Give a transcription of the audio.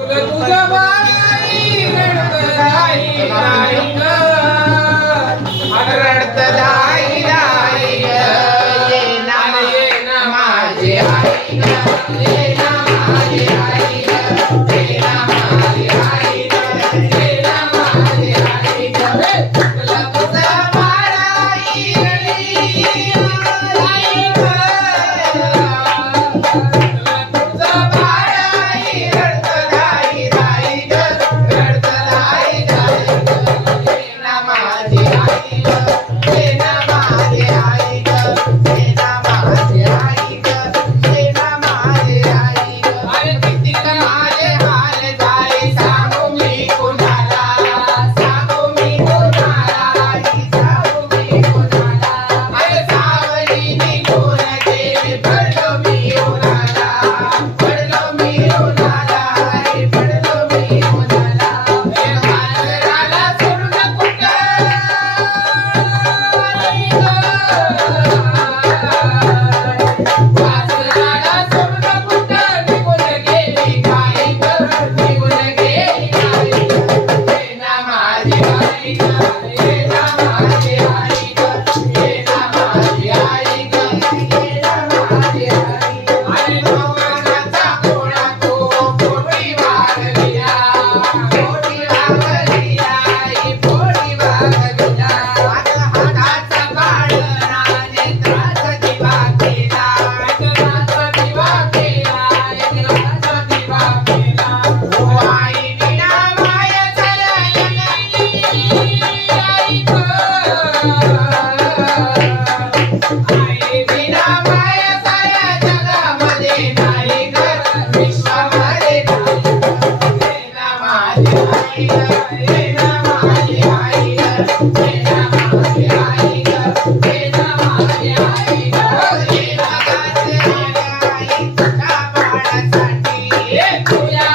तुझ्या बाई रडतलाई लाई ग, रडतलाई लाई ग, ये ना माझी आई ग, ये ना माझी आई ग, ये ना माझी आई ग, ये ना माझी आई ग, तुला तुझा बाई रडली लाई ग, तुझा बाई रडतलाई लाई ग, रडतलाई लाई ग, ये ना माझी आई ग, ये ना माझी आई ग, ये ना माझी आई ग, ये ना माझी आई ग, अरे किती माझे हाल झाले सांगू मी कुणाला, सांगू मी कुणाला, सांगू मी कुणाला, अरे सावली निघून गेली पडलो मी उन्हाला, पडलो मी उन्हाला, अरे पडलो मी उन्हाला, हे मांजराला सोडून कुठं वासराला सोडून कुठं निघून गेली गाई ग, निघून गेली गाई ग, ये ना माझी आई ग, ये ना माझी आई ग, ये ना माझी आई ग, ये ना माझी आई ग, अरे नवऱ्याचा पोळा तो पोटी वागलिया, पोटी वागलिया, आई पोटी वागलिया, आता हाताचा बाळराने त्रास दिवा केला, त्रास दिवा केला, त्रास दिवा केला, ओ आई विना मायेचा लगली आई ग, आई विना मायेचा या जगामध्ये नाही ग, विश्वामध्ये नाही ग, ये ना माझी आई ग, ये ना माझी आई ग, ये ना माझी आई ग, ये ना माझी आई ग, ये ना माझी आई तुझ्या बाळासाठी, तुझ्या